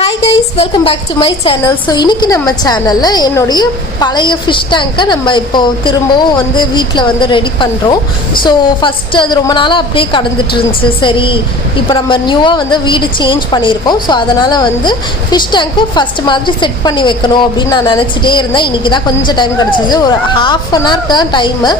Hi guys, welcome back to my channel. So இன்னைக்கு நம்ம சேனல்ல என்னோட பழைய ஃபிஷ் டேங்கை நம்ம இப்போ திரும்பவும் வந்து வீட்டில் வந்து ரெடி பண்ணுறோம். ஸோ ஃபஸ்ட்டு அது ரொம்ப நாளாக அப்படியே கடந்துட்டு இருந்துச்சு. சரி இப்போ நம்ம நியூவாக வந்து வீடு சேஞ்ச் பண்ணியிருக்கோம். ஸோ அதனால் வந்து ஃபிஷ் டேங்க்கும் ஃபஸ்ட்டு மாதிரி செட் பண்ணி வைக்கணும் அப்படின்னு நான் நினச்சிட்டே இருந்தேன். இன்றைக்கி தான் கொஞ்சம் டைம் கிடச்சிது. ஒரு ½ an hour தான் டைமு.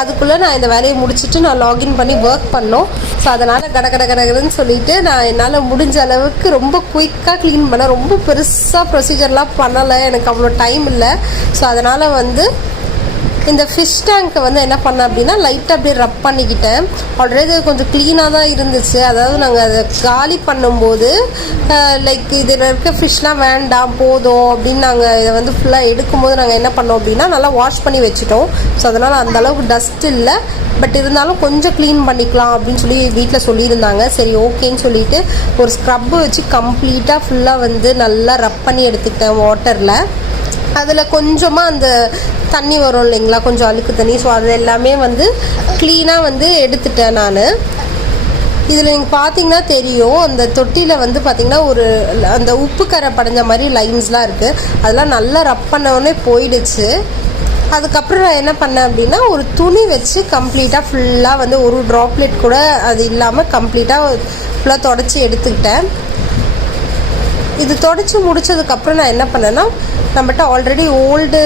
அதுக்குள்ளே நான் இந்த வேலையை முடிச்சுட்டு நான் லாகின் பண்ணி ஒர்க் பண்ணோம். ஸோ அதனால் கடகடன்னு சொல்லிட்டு நான் என்னால் முடிஞ்ச அளவுக்கு ரொம்ப குயிக்காக க்ளீன் பண்ண, ரொம்ப பெருசாக ப்ரொசீஜர்லாம் பண்ணலை, எனக்கு அவ்வளோ டைம் இல்லை. ஸோ அதனால் வந்து இந்த ஃபிஷ் டேங்க்கை வந்து என்ன பண்ணேன் அப்படின்னா லைட்டாக அப்படியே ரப் பண்ணிக்கிட்டேன். ஆல்ரெடி கொஞ்சம் க்ளீனாக தான் இருந்துச்சு. அதாவது நாங்கள் அதை காலி பண்ணும்போது லைக் இதில் இருக்க ஃபிஷ்லாம் வேண்டாம் போதும் அப்படின்னு நாங்கள் இதை வந்து ஃபுல்லாக எடுக்கும்போது நாங்கள் என்ன பண்ணோம் அப்படின்னா நல்லா வாஷ் பண்ணி வச்சுட்டோம். ஸோ அதனால் அந்தளவுக்கு டஸ்ட் இல்லை. பட் இருந்தாலும் கொஞ்சம் க்ளீன் பண்ணிக்கலாம் அப்படின்னு சொல்லி வீட்டில் சொல்லியிருந்தாங்க. சரி ஓகேன்னு சொல்லிவிட்டு ஒரு ஸ்க்ரப்பு வச்சு கம்ப்ளீட்டாக ஃபுல்லாக வந்து நல்லா ரப் பண்ணி எடுத்துக்கிட்டேன் வாட்டரில். அதில் கொஞ்சமாக அந்த தண்ணி வரும் இல்லைங்களா, கொஞ்சம் அழுக்கு தண்ணி. ஸோ அது எல்லாமே வந்து க்ளீனாக வந்து எடுத்துட்டேன் நான். இதில் நீங்கள் பார்த்தீங்கன்னா தெரியும், அந்த தொட்டியில் வந்து பார்த்திங்கன்னா ஒரு அந்த உப்பு கரை படைஞ்ச மாதிரி லைன்ஸ்லாம் இருக்குது. அதெல்லாம் நல்லா ரப் பண்ணவுடனே போயிடுச்சு. அதுக்கப்புறம் நான் என்ன பண்ணேன் அப்படின்னா ஒரு துணி வச்சு கம்ப்ளீட்டாக ஃபுல்லாக வந்து ஒரு ட்ராப்லெட் கூட அது இல்லாமல் கம்ப்ளீட்டாக ஃபுல்லாக தொடச்சி எடுத்துக்கிட்டேன். இது தொடச்சி முடித்ததுக்கப்புறம் நான் என்ன பண்ணேன்னா நம்மகிட்ட ஆல்ரெடி ஓல்டு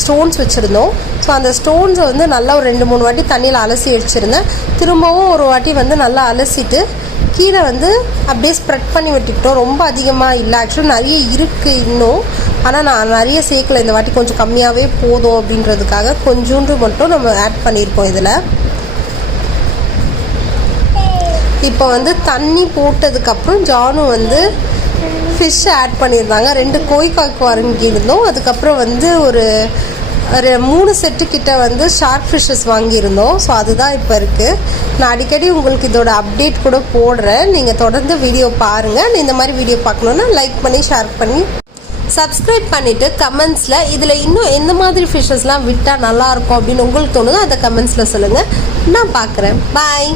ஸ்டோன்ஸ் வச்சுருந்தோம். ஸோ அந்த ஸ்டோன்ஸை வந்து நல்லா ஒரு 2-3 வாட்டி தண்ணியில் அலசி வச்சுருந்தேன். திரும்பவும் ஒரு வாட்டி வந்து நல்லா அலசிட்டு கீழே வந்து அப்படியே ஸ்ப்ரெட் பண்ணி விட்டுக்கிட்டோம். ரொம்ப அதிகமாக இல்லை, ஆக்சுவலாக நிறைய இருக்குது இன்னும். ஆனால் நான் நிறைய சேர்க்கல, இந்த வாட்டி கொஞ்சம் கம்மியாகவே போதும் அப்படின்றதுக்காக கொஞ்சோண்டு மட்டும் நம்ம ஆட் பண்ணியிருக்கோம் இதில். இப்போ வந்து தண்ணி போட்டதுக்கப்புறம் ஜானு வந்து ஃபிஷ் ஆட் பண்ணியிருந்தாங்க. 2 கோழிக்காய்க்கு வாங்கியிருந்தோம். அதுக்கப்புறம் வந்து ஒரு 3 செட்டுக்கிட்ட வந்து ஷார்க் ஃபிஷ்ஷஸ் வாங்கியிருந்தோம். ஸோ அதுதான் இப்போ இருக்குது. நான் அடிக்கடி உங்களுக்கு இதோட அப்டேட் கூட போடுறேன். நீங்கள் தொடர்ந்து வீடியோ பாருங்கள். இந்த மாதிரி வீடியோ பார்க்கணுன்னா லைக் பண்ணி ஷேர் பண்ணி சப்ஸ்கிரைப் பண்ணிவிட்டு கமெண்ட்ஸில் இதில் இன்னும் எந்த மாதிரி ஃபிஷ்ஷஸ்லாம் விட்டால் நல்லாயிருக்கும் அப்படின்னு உங்களுக்கு தோணுதோ அதை கமெண்ட்ஸில் சொல்லுங்கள். நான் பார்க்குறேன். பாய்.